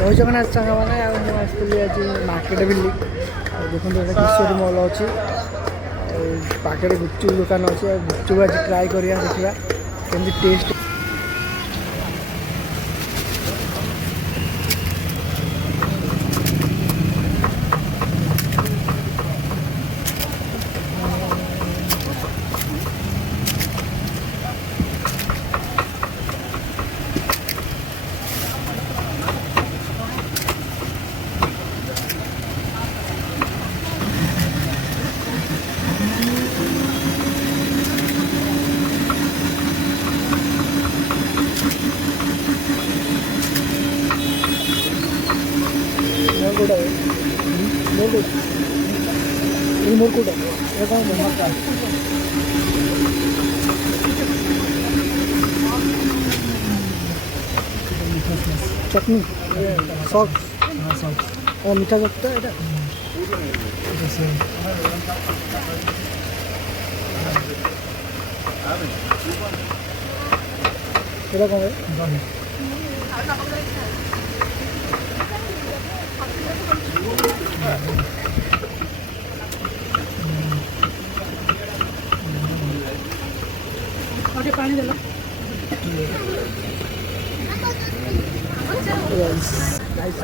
जय जगन्नाथ सांग मैंने आसती आज मार्केट बिल्ली देखो किशोरी मॉल अच्छी पाखे गुपचुप दुकान अच्छे गुपचुप आज ट्राए करिया देखा केमती टेस्ट चटनी सॉस और मीठा लगता है এটা এটা কবে ওটা পানি দিলাম गाइस गाइस